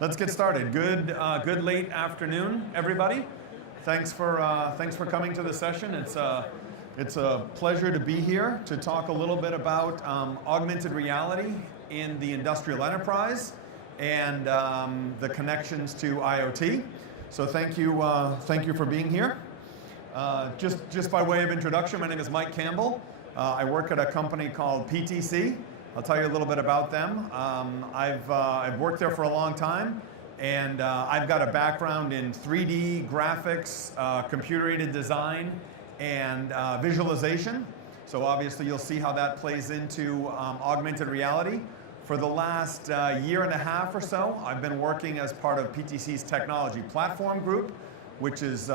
Let's get started. Good late afternoon, everybody. Thanks for coming to the session. It's a pleasure to be here to talk a little bit about augmented reality in the industrial enterprise and the connections to IoT. So thank you for being here. Just by way of introduction, my name is M.Campbell. I work at a company called PTC. I'll tell you a little bit about them. I've worked there for a long time, and I've got a background in 3D graphics, computer-aided design, and visualization. So obviously you'll see how that plays into augmented reality. For the last year and a half or so, I've been working as part of PTC's technology platform group, which is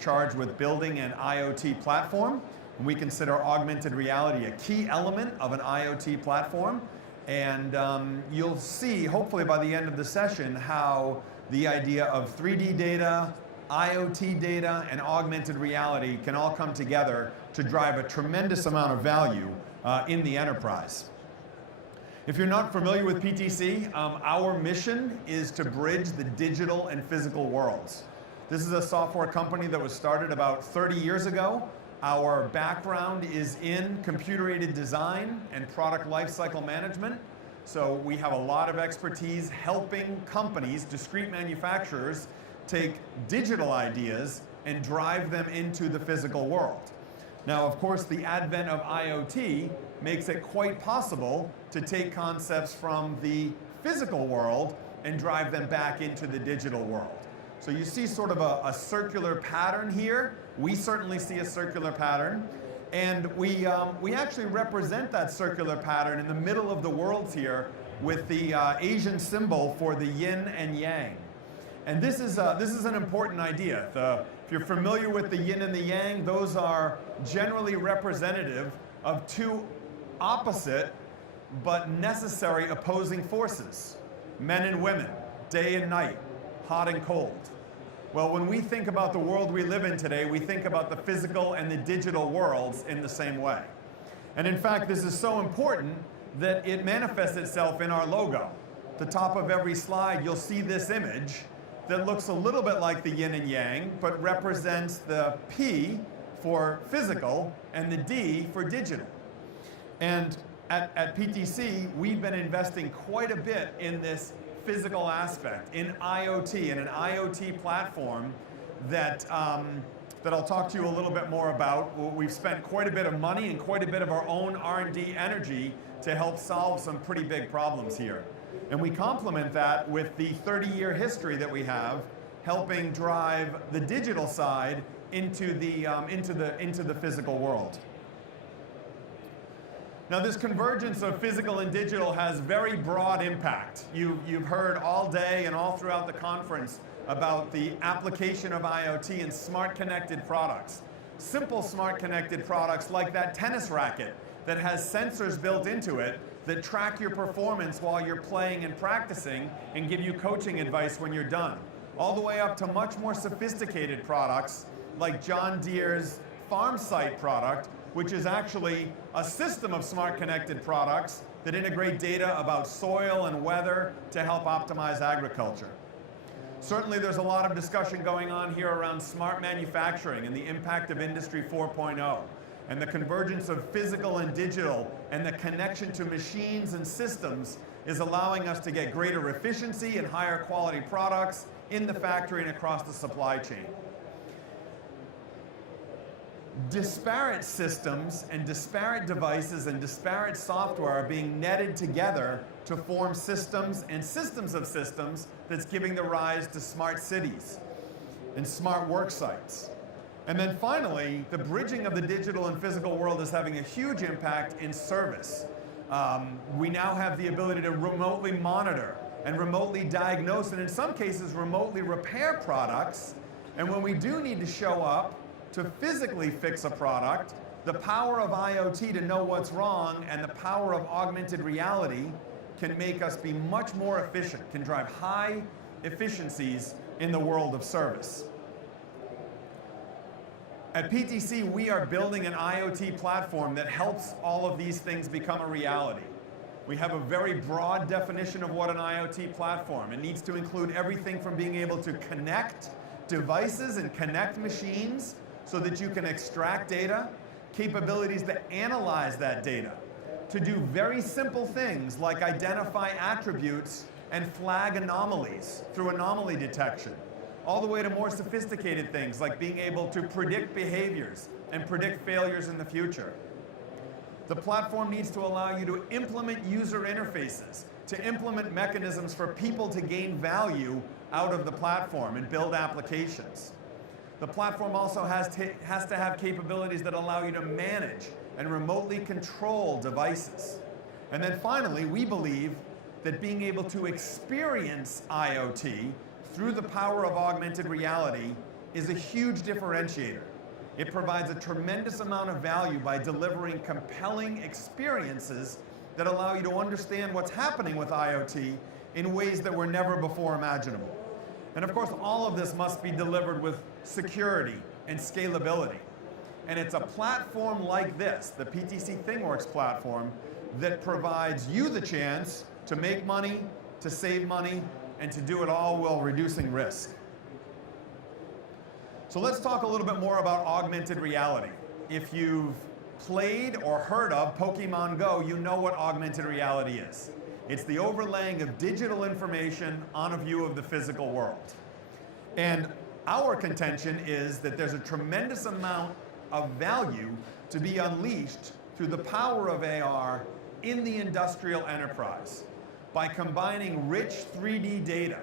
charged with building an IoT platform. We consider augmented reality a key element of an IoT platform. And you'll see, hopefully by the end of the session, how the idea of 3D data, IoT data, and augmented reality can all come together to drive a tremendous amount of value in the enterprise. If you're not familiar with PTC, our mission is to bridge the digital and physical worlds. This is a software company that was started about 30 years ago. Our background is in computer-aided design and product lifecycle management. So we have a lot of expertise helping companies, discrete manufacturers, take digital ideas and drive them into the physical world. Now, of course, the advent of IoT makes it quite possible to take concepts from the physical world and drive them back into the digital world. So you see sort of a circular pattern here. We certainly see a circular pattern. And we actually represent that circular pattern in the middle of the worlds here with the Asian symbol for the yin and yang. And this is an important idea. If you're familiar with the yin and the yang, those are generally representative of two opposite but necessary opposing forces, men and women, day and night, hot and cold. Well, when we think about the world we live in today, we think about the physical and the digital worlds in the same way. And in fact, this is so important that it manifests itself in our logo. At the top of every slide, you'll see this image that looks a little bit like the yin and yang, but represents the P for physical and the D for digital. And at PTC, we've been investing quite a bit in this physical aspect, in IoT, and an IoT platform that I'll talk to you a little bit more about. We've spent quite a bit of money and quite a bit of our own R&D energy to help solve some pretty big problems here. And we complement that with the 30-year history that we have, helping drive the digital side into the physical world. Now, this convergence of physical and digital has very broad impact. You've heard all day and all throughout the conference about the application of IoT in smart connected products. Simple smart connected products like that tennis racket that has sensors built into it that track your performance while you're playing and practicing and give you coaching advice when you're done. All the way up to much more sophisticated products like John Deere's FarmSight product, which is actually a system of smart connected products that integrate data about soil and weather to help optimize agriculture. Certainly there's a lot of discussion going on here around smart manufacturing and the impact of Industry 4.0 and the convergence of physical and digital and the connection to machines and systems is allowing us to get greater efficiency and higher quality products in the factory and across the supply chain. Disparate systems and disparate devices and disparate software are being netted together to form systems and systems of systems that's giving the rise to smart cities and smart work sites. And then finally, the bridging of the digital and physical world is having a huge impact in service. We now have the ability to remotely monitor and remotely diagnose and in some cases remotely repair products. And when we do need to show up to physically fix a product, the power of IoT to know what's wrong and the power of augmented reality can make us be much more efficient, can drive high efficiencies in the world of service. At PTC, we are building an IoT platform that helps all of these things become a reality. We have a very broad definition of what an IoT platform. It needs to include everything from being able to connect devices and connect machines so that you can extract data, capabilities to analyze that data, to do very simple things like identify attributes and flag anomalies through anomaly detection, all the way to more sophisticated things like being able to predict behaviors and predict failures in the future. The platform needs to allow you to implement user interfaces, to implement mechanisms for people to gain value out of the platform and build applications. The platform also has to have capabilities that allow you to manage and remotely control devices. And then finally, we believe that being able to experience IoT through the power of augmented reality is a huge differentiator. It provides a tremendous amount of value by delivering compelling experiences that allow you to understand what's happening with IoT in ways that were never before imaginable. And of course, all of this must be delivered with security and scalability. And it's a platform like this, the PTC ThingWorx platform, that provides you the chance to make money, to save money, and to do it all while reducing risk. So let's talk a little bit more about augmented reality. If you've played or heard of Pokemon Go, you know what augmented reality is. It's the overlaying of digital information on a view of the physical world. And our contention is that there's a tremendous amount of value to be unleashed through the power of AR in the industrial enterprise by combining rich 3D data,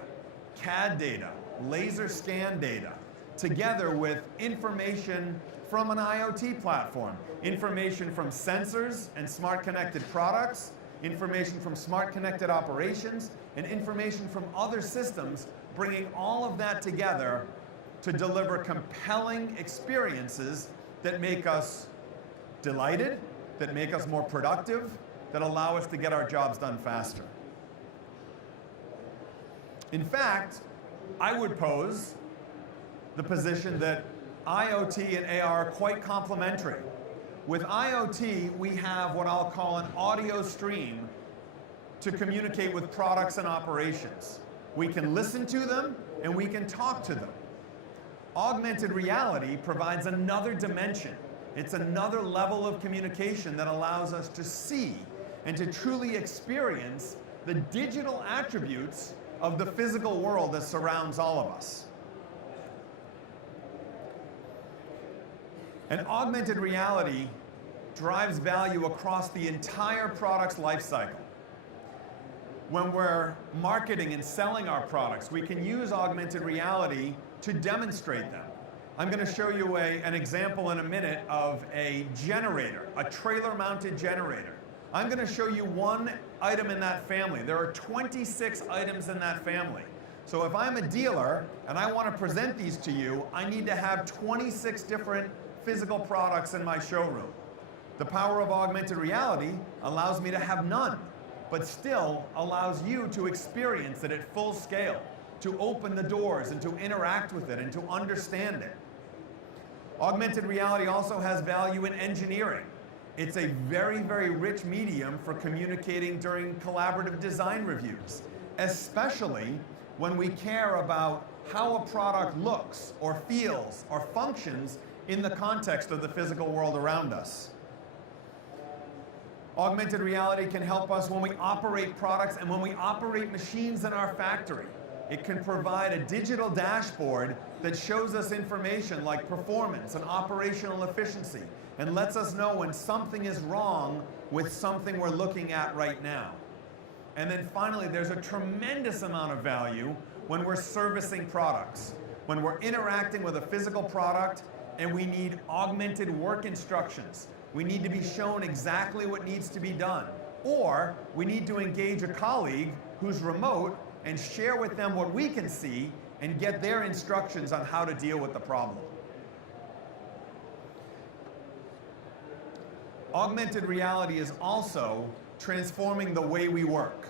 CAD data, laser scan data, together with information from an IoT platform, information from sensors and smart connected products, information from smart connected operations, and information from other systems, bringing all of that together to deliver compelling experiences that make us delighted, that make us more productive, that allow us to get our jobs done faster. In fact, I would pose the position that IoT and AR are quite complementary. With IoT, we have what I'll call an audio stream to communicate with products and operations. We can listen to them and we can talk to them. Augmented reality provides another dimension. It's another level of communication that allows us to see and to truly experience the digital attributes of the physical world that surrounds all of us. And augmented reality drives value across the entire product's life cycle. When we're marketing and selling our products, we can use augmented reality to demonstrate them. I'm going to show you an example in a minute of a generator, a trailer-mounted generator. I'm going to show you one item in that family. There are 26 items in that family. So if I'm a dealer and I want to present these to you, I need to have 26 different physical products in my showroom. The power of augmented reality allows me to have none, but still allows you to experience it at full scale, to open the doors and to interact with it and to understand it. Augmented reality also has value in engineering. It's a very, very rich medium for communicating during collaborative design reviews, especially when we care about how a product looks or feels or functions in the context of the physical world around us. Augmented reality can help us when we operate products and when we operate machines in our factory. It can provide a digital dashboard that shows us information like performance and operational efficiency and lets us know when something is wrong with something we're looking at right now. And then finally, there's a tremendous amount of value when we're servicing products, when we're interacting with a physical product and we need augmented work instructions. We need to be shown exactly what needs to be done. Or we need to engage a colleague who's remote and share with them what we can see and get their instructions on how to deal with the problem. Augmented reality is also transforming the way we work.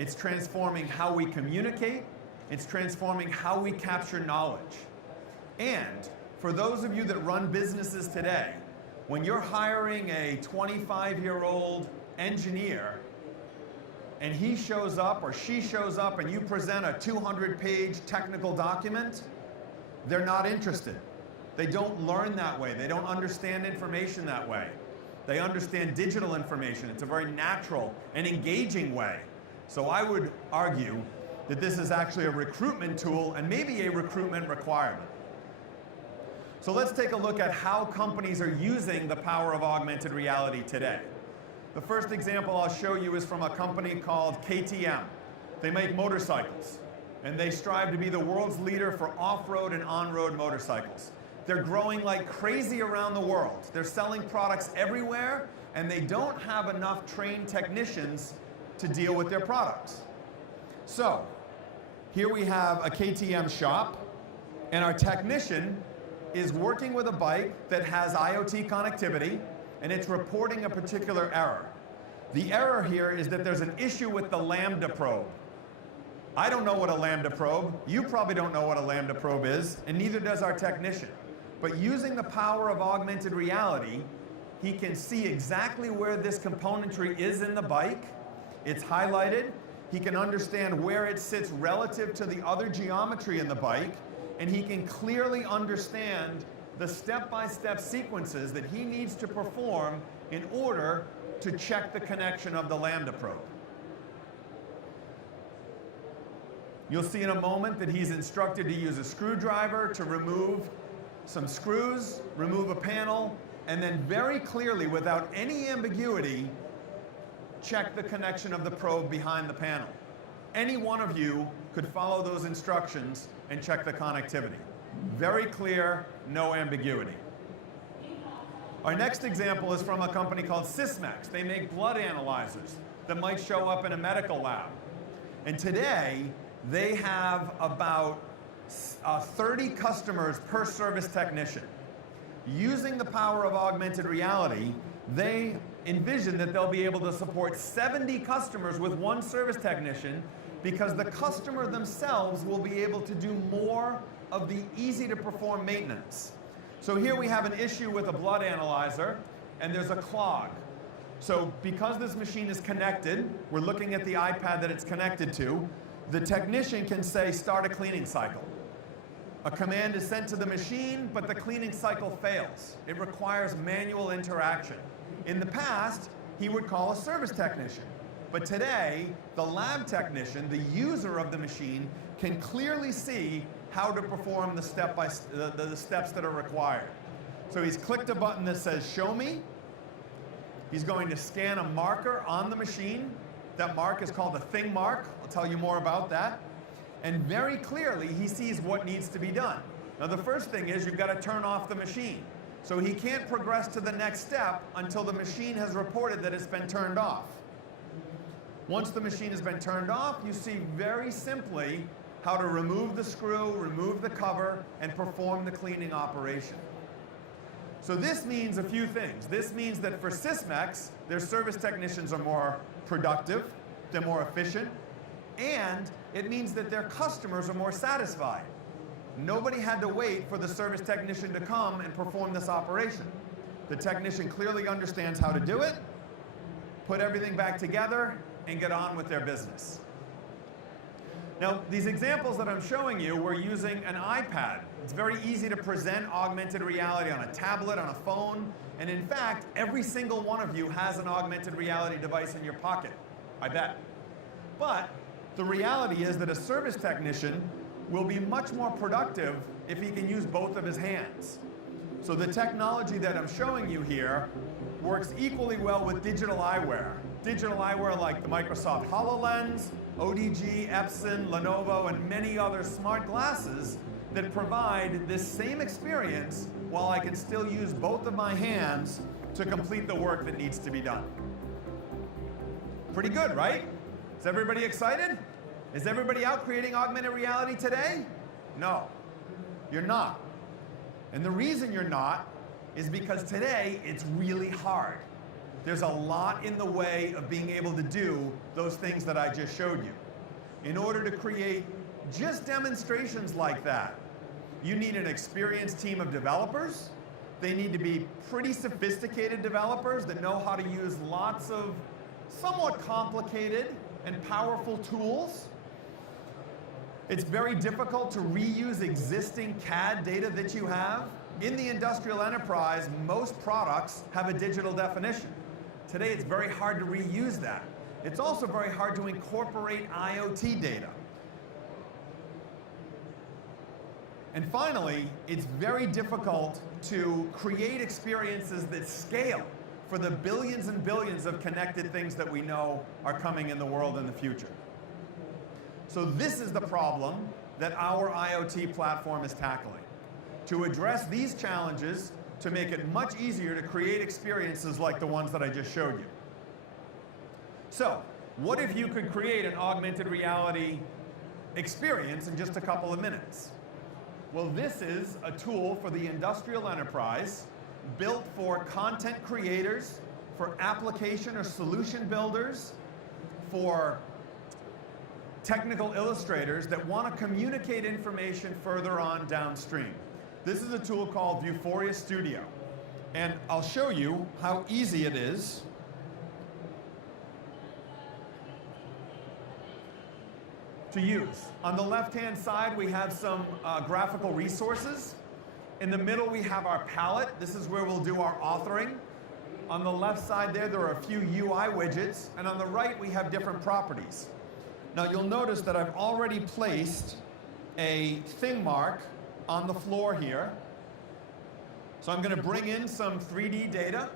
It's transforming how we communicate. It's transforming how we capture knowledge. And for those of you that run businesses today, when you're hiring a 25-year-old engineer and he shows up or she shows up and you present a 200-page technical document, they're not interested. They don't learn that way. They don't understand information that way. They understand digital information. It's a very natural and engaging way. So I would argue that this is actually a recruitment tool and maybe a recruitment requirement. So let's take a look at how companies are using the power of augmented reality today. The first example I'll show you is from a company called KTM. They make motorcycles, and they strive to be the world's leader for off-road and on-road motorcycles. They're growing like crazy around the world. They're selling products everywhere, and they don't have enough trained technicians to deal with their products. So, here we have a KTM shop, and our technician is working with a bike that has IoT connectivity, and it's reporting a particular error. The error here is that there's an issue with the Lambda probe. I don't know what a Lambda probe, you probably don't know what a Lambda probe is, and neither does our technician. But using the power of augmented reality, he can see exactly where this componentry is in the bike. It's highlighted. He can understand where it sits relative to the other geometry in the bike, and he can clearly understand the step-by-step sequences that he needs to perform in order to check the connection of the Lambda probe. You'll see in a moment that he's instructed to use a screwdriver to remove some screws, remove a panel, and then very clearly, without any ambiguity, check the connection of the probe behind the panel. Any one of you could follow those instructions and check the connectivity. Very clear, no ambiguity. Our next example is from a company called Sysmex. They make blood analyzers that might show up in a medical lab. And today, they have about 30 customers per service technician. Using the power of augmented reality, they envision that they'll be able to support 70 customers with one service technician, because the customer themselves will be able to do more of the easy-to-perform maintenance. So here we have an issue with a blood analyzer, and there's a clog. So because this machine is connected, we're looking at the iPad that it's connected to, the technician can say, start a cleaning cycle. A command is sent to the machine, but the cleaning cycle fails. It requires manual interaction. In the past, he would call a service technician. But today, the lab technician, the user of the machine, can clearly see how to perform the steps that are required. So he's clicked a button that says, show me. He's going to scan a marker on the machine. That mark is called a thing mark. I'll tell you more about that. And very clearly, he sees what needs to be done. Now, the first thing is you've got to turn off the machine. So he can't progress to the next step until the machine has reported that it's been turned off. Once the machine has been turned off, you see very simply how to remove the screw, remove the cover, and perform the cleaning operation. So this means a few things. This means that for Sysmex, their service technicians are more productive, they're more efficient, and it means that their customers are more satisfied. Nobody had to wait for the service technician to come and perform this operation. The technician clearly understands how to do it, put everything back together, and get on with their business. Now, these examples that I'm showing you, we're using an iPad. It's very easy to present augmented reality on a tablet, on a phone, and in fact, every single one of you has an augmented reality device in your pocket, I bet. But the reality is that a service technician will be much more productive if he can use both of his hands. So the technology that I'm showing you here works equally well with digital eyewear. Digital eyewear like the Microsoft HoloLens, ODG, Epson, Lenovo, and many other smart glasses that provide this same experience while I can still use both of my hands to complete the work that needs to be done. Pretty good, right? Is everybody excited? Is everybody out creating augmented reality today? No, you're not. And the reason you're not is because today it's really hard. there's a lot in the way of being able to do those things that I just showed you. In order to create just demonstrations like that, you need an experienced team of developers. They need to be pretty sophisticated developers that know how to use lots of somewhat complicated and powerful tools. It's very difficult to reuse existing CAD data that you have. In the industrial enterprise, most products have a digital definition. Today, it's very hard to reuse that. It's also very hard to incorporate IoT data. And finally, it's very difficult to create experiences that scale for the billions and billions of connected things that we know are coming in the world in the future. So this is the problem that our IoT platform is tackling. To address these challenges, to make it much easier to create experiences like the ones that I just showed you. So, what if you could create an augmented reality experience in just a couple of minutes? Well, this is a tool for the industrial enterprise built for content creators, for application or solution builders, for technical illustrators that want to communicate information further on downstream. This is a tool called Vuforia Studio. And I'll show you how easy it is to use. On the left-hand side, we have some graphical resources. In the middle, we have our palette. This is where we'll do our authoring. On the left side there are a few UI widgets. And on the right, we have different properties. Now, you'll notice that I've already placed a thing mark on the floor here. So I'm going to bring in some 3D data.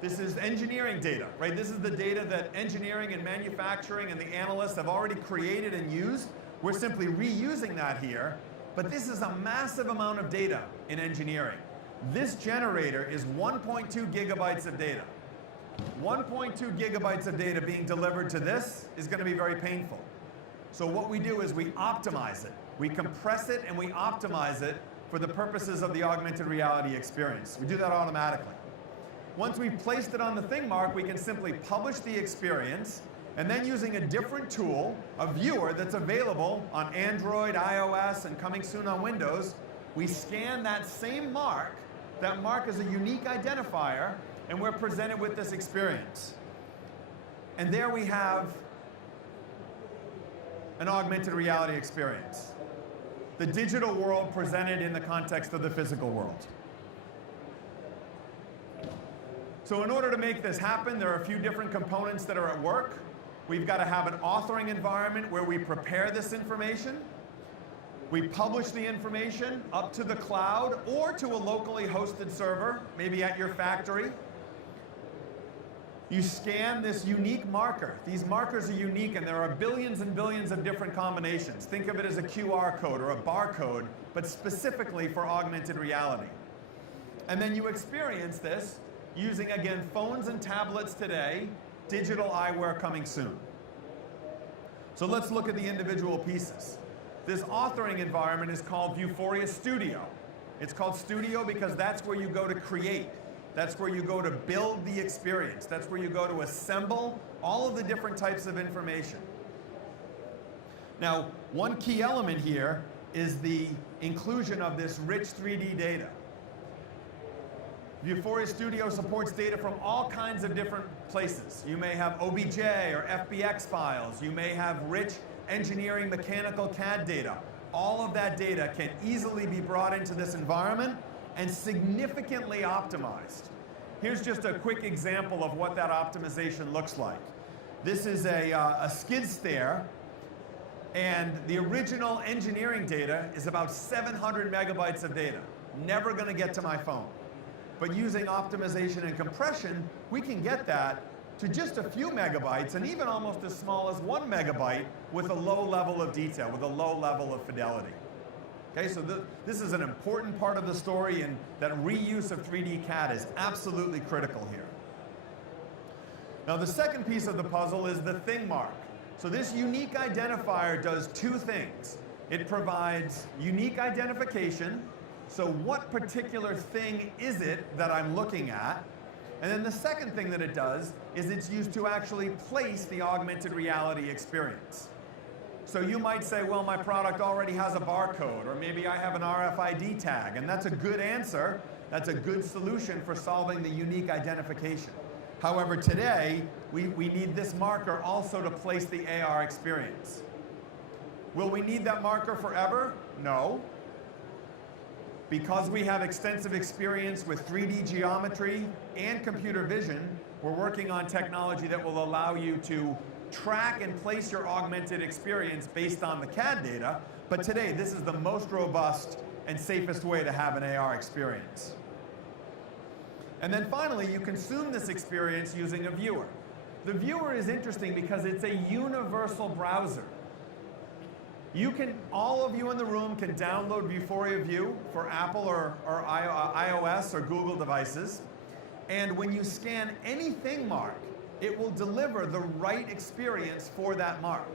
This is engineering data, right? This is the data that engineering and manufacturing and the analysts have already created and used. We're simply reusing that here. But this is a massive amount of data in engineering. This generator is 1.2 gigabytes of data. 1.2 gigabytes of data being delivered to this is going to be very painful. So what we do is we optimize it. We compress it and we optimize it for the purposes of the augmented reality experience. We do that automatically. Once we've placed it on the thing mark, we can simply publish the experience, and then using a different tool, a viewer that's available on Android, iOS, and coming soon on Windows, we scan that same mark. That mark is a unique identifier, and we're presented with this experience. And there we have an augmented reality experience. The digital world presented in the context of the physical world. So in order to make this happen, there are a few different components that are at work. We've got to have an authoring environment where we prepare this information. We publish the information up to the cloud or to a locally hosted server, maybe at your factory. You scan this unique marker. These markers are unique, and there are billions and billions of different combinations. Think of it as a QR code or a barcode, but specifically for augmented reality. And then you experience this using, again, phones and tablets today, digital eyewear coming soon. So let's look at the individual pieces. This authoring environment is called Vuforia Studio. It's called Studio because that's where you go to create. That's where you go to build the experience. That's where you go to assemble all of the different types of information. Now, one key element here is the inclusion of this rich 3D data. Vuforia Studio supports data from all kinds of different places. You may have OBJ or FBX files. You may have rich engineering mechanical CAD data. All of that data can easily be brought into this environment and significantly optimized. Here's just a quick example of what that optimization looks like. This is a skid steer, and the original engineering data is about 700 megabytes of data. Never going to get to my phone. But using optimization and compression, we can get that to just a few megabytes, and even almost as small as 1 megabyte with a low level of detail, with a low level of fidelity. Okay, so this is an important part of the story, and that reuse of 3D CAD is absolutely critical here. Now, the second piece of the puzzle is the thing mark. So this unique identifier does two things. It provides unique identification. So what particular thing is it that I'm looking at? And then the second thing that it does is it's used to actually place the augmented reality experience. So you might say, well, my product already has a barcode, or maybe I have an RFID tag, and that's a good answer. That's a good solution for solving the unique identification. However, today, we need this marker also to place the AR experience. Will we need that marker forever? No. Because we have extensive experience with 3D geometry and computer vision, we're working on technology that will allow you to track and place your augmented experience based on the CAD data, but today this is the most robust and safest way to have an AR experience. And then finally, you consume this experience using a viewer. The viewer is interesting because it's a universal browser. All of you in the room can download Vuforia View for Apple or iOS or Google devices. And when you scan anything mark, it will deliver the right experience for that mark.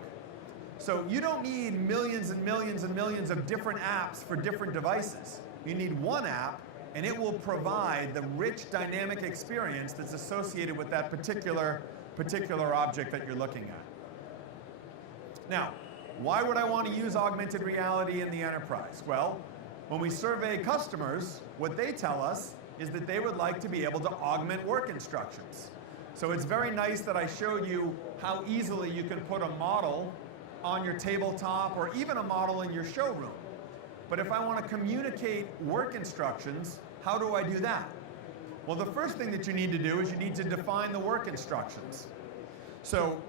So you don't need millions and millions and millions of different apps for different devices. You need one app, and it will provide the rich dynamic experience that's associated with that particular object that you're looking at. Now, why would I want to use augmented reality in the enterprise? Well, when we survey customers, what they tell us is that they would like to be able to augment work instructions. So it's very nice that I showed you how easily you can put a model on your tabletop or even a model in your showroom. But if I want to communicate work instructions, how do I do that? Well, the first thing that you need to do is you need to define the work instructions. So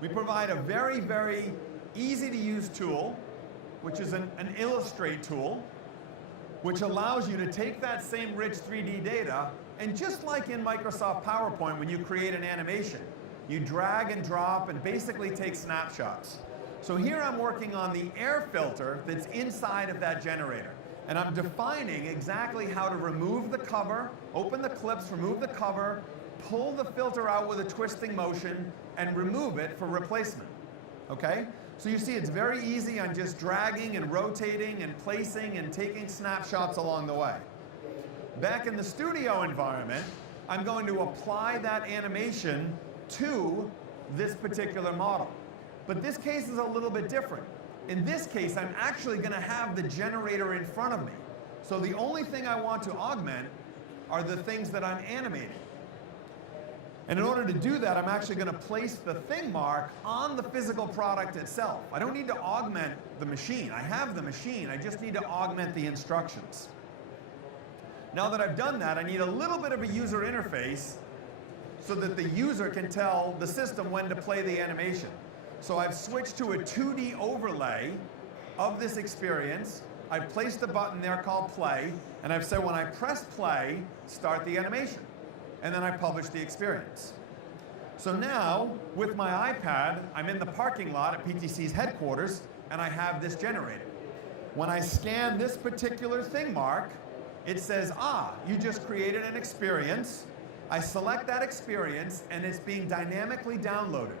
we provide a very, very easy to use tool, which is an Illustrate tool, which allows you to take that same rich 3D data, and just like in Microsoft PowerPoint when you create an animation, you drag and drop and basically take snapshots. So here I'm working on the air filter that's inside of that generator. And I'm defining exactly how to remove the cover, open the clips, remove the cover, pull the filter out with a twisting motion, and remove it for replacement, okay? So you see it's very easy. I'm just dragging and rotating and placing and taking snapshots along the way. Back in the studio environment, I'm going to apply that animation to this particular model. But this case is a little bit different. In this case, I'm actually going to have the generator in front of me. So the only thing I want to augment are the things that I'm animating. And in order to do that, I'm actually going to place the thing mark on the physical product itself. I don't need to augment the machine. I have the machine. I just need to augment the instructions. Now that I've done that, I need a little bit of a user interface so that the user can tell the system when to play the animation. So I've switched to a 2D overlay of this experience. I've placed a button there called play, and I've said when I press play, start the animation. And then I publish the experience. So now, with my iPad, I'm in the parking lot at PTC's headquarters, and I have this generated. When I scan this particular thing mark, it says, you just created an experience. I select that experience, and it's being dynamically downloaded.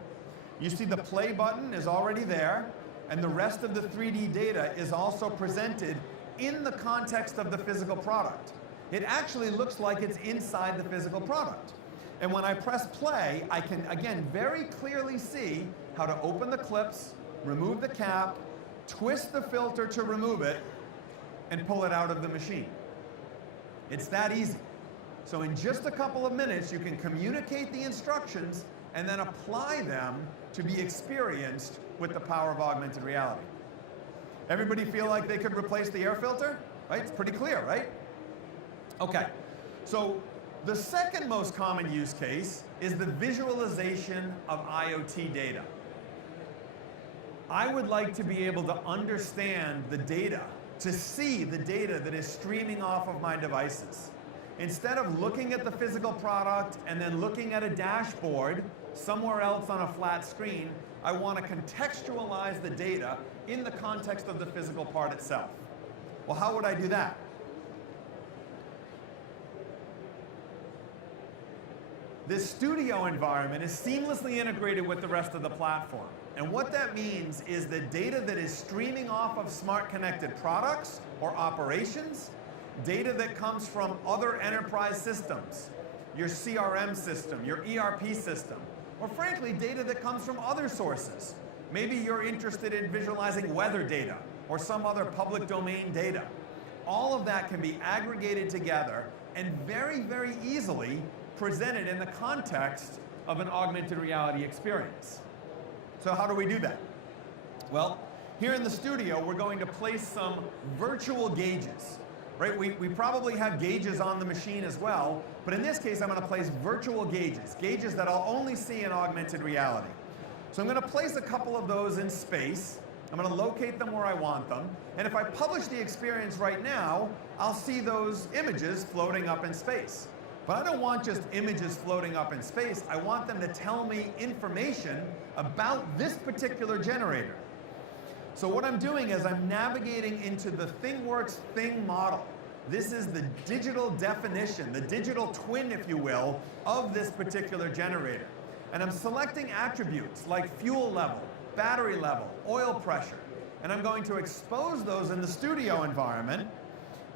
You see the play button is already there, and the rest of the 3D data is also presented in the context of the physical product. It actually looks like it's inside the physical product. And when I press play, I can, again, very clearly see how to open the clips, remove the cap, twist the filter to remove it, and pull it out of the machine. It's that easy. So in just a couple of minutes, you can communicate the instructions and then apply them to be experienced with the power of augmented reality. Everybody feel like they could replace the air filter? Right? It's pretty clear, right? Okay, so the second most common use case is the visualization of IoT data. I would like to be able to understand the data, to see the data that is streaming off of my devices. Instead of looking at the physical product and then looking at a dashboard somewhere else on a flat screen, I want to contextualize the data in the context of the physical part itself. Well, how would I do that? This studio environment is seamlessly integrated with the rest of the platform. And what that means is the data that is streaming off of smart connected products or operations, data that comes from other enterprise systems, your CRM system, your ERP system, or frankly, data that comes from other sources. Maybe you're interested in visualizing weather data or some other public domain data. All of that can be aggregated together and very, very easily presented in the context of an augmented reality experience. So how do we do that? Well, here in the studio, we're going to place some virtual gauges. Right? We probably have gauges on the machine as well, but in this case, I'm going to place virtual gauges, gauges that I'll only see in augmented reality. So I'm going to place a couple of those in space. I'm going to locate them where I want them, and if I publish the experience right now, I'll see those images floating up in space. But I don't want just images floating up in space. I want them to tell me information about this particular generator. So what I'm doing is I'm navigating into the ThingWorx Thing model. This is the digital definition, the digital twin, if you will, of this particular generator. And I'm selecting attributes like fuel level, battery level, oil pressure, and I'm going to expose those in the studio environment,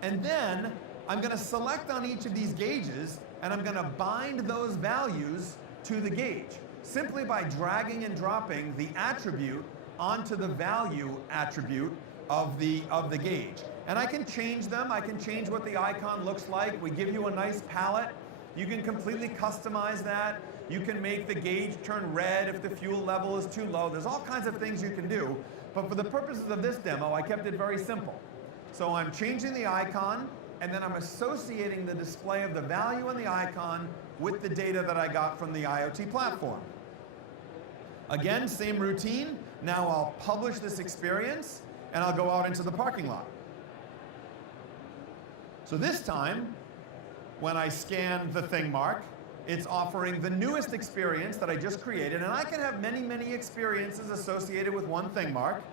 and then I'm going to select on each of these gauges, and I'm going to bind those values to the gauge, simply by dragging and dropping the attribute onto the value attribute of the gauge. And I can change them. I can change what the icon looks like. We give you a nice palette. You can completely customize that. You can make the gauge turn red if the fuel level is too low. There's all kinds of things you can do. But for the purposes of this demo, I kept it very simple. So I'm changing the icon, and then I'm associating the display of the value in the icon with the data that I got from the IoT platform. Again, same routine. Now I'll publish this experience, and I'll go out into the parking lot. So this time, when I scan the thing mark, it's offering the newest experience that I just created, and I can have many, many experiences associated with one thing mark.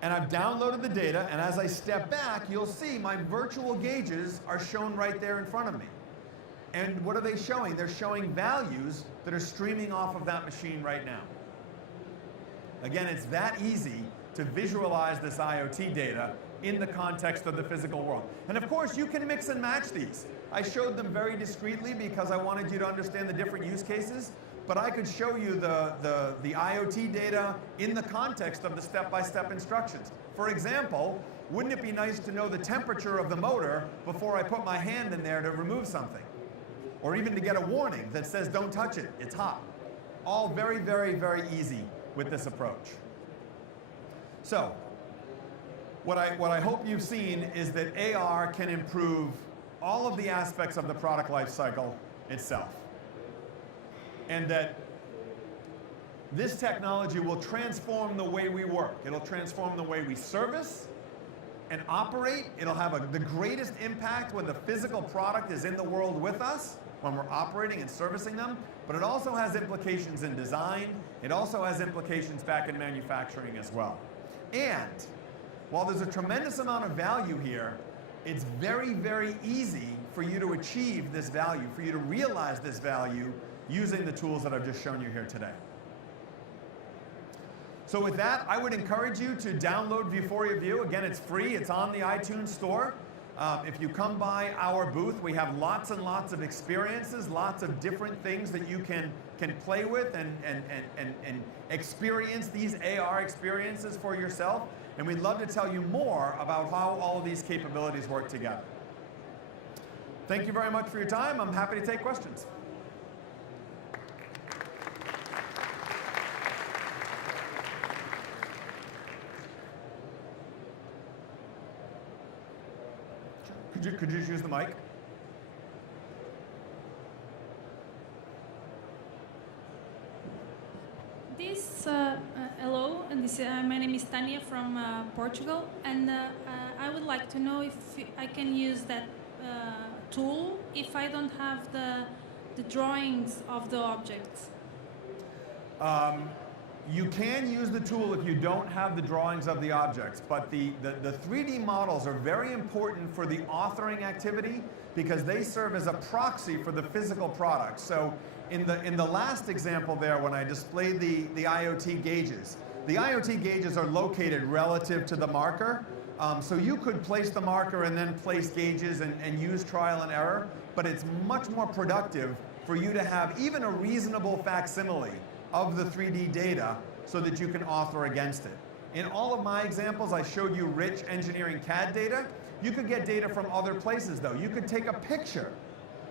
And I've downloaded the data, and as I step back, you'll see my virtual gauges are shown right there in front of me. And what are they showing? They're showing values that are streaming off of that machine right now. Again, it's that easy to visualize this IoT data in the context of the physical world. And of course, you can mix and match these. I showed them very discreetly because I wanted you to understand the different use cases, but I could show you the IoT data in the context of the step-by-step instructions. For example, wouldn't it be nice to know the temperature of the motor before I put my hand in there to remove something? Or even to get a warning that says, don't touch it, it's hot. All very, very, very easy with this approach. So, what I hope you've seen is that AR can improve all of the aspects of the product life cycle itself. And that this technology will transform the way we work. It'll transform the way we service and operate. It'll have the greatest impact when the physical product is in the world with us, when we're operating and servicing them, but it also has implications in design. It also has implications back in manufacturing as well. And while there's a tremendous amount of value here, it's very, very easy for you to achieve this value, for you to realize this value using the tools that I've just shown you here today. So with that, I would encourage you to download Vuforia View. Again, it's free. It's on the iTunes Store. If you come by our booth, we have lots and lots of experiences, lots of different things that you can play with and experience these AR experiences for yourself. And we'd love to tell you more about how all of these capabilities work together. Thank you very much for your time. I'm happy to take questions. Could you just use the mic? Hello, and my name is Tania from Portugal, and I would like to know if I can use that tool if I don't have the drawings of the objects. You can use the tool if you don't have the drawings of the objects, but the 3D models are very important for the authoring activity because they serve as a proxy for the physical product. So in the last example there, when I displayed the IoT gauges, The IoT gauges are located relative to the marker. So you could place the marker and then place gauges and use trial and error, but it's much more productive for you to have even a reasonable facsimile of the 3D data so that you can author against it. In all of my examples, I showed you rich engineering CAD data. You could get data from other places though. You could take a picture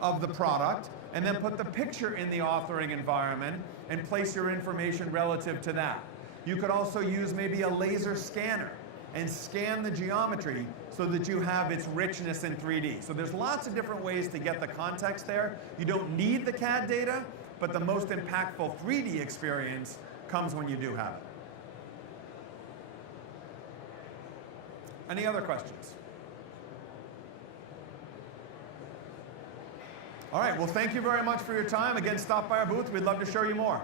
of the product and then put the picture in the authoring environment and place your information relative to that. You could also use maybe a laser scanner and scan the geometry so that you have its richness in 3D. So there's lots of different ways to get the context there. You don't need the CAD data, but the most impactful 3D experience comes when you do have it. Any other questions? All right, well, thank you very much for your time. Again, stop by our booth. We'd love to show you more.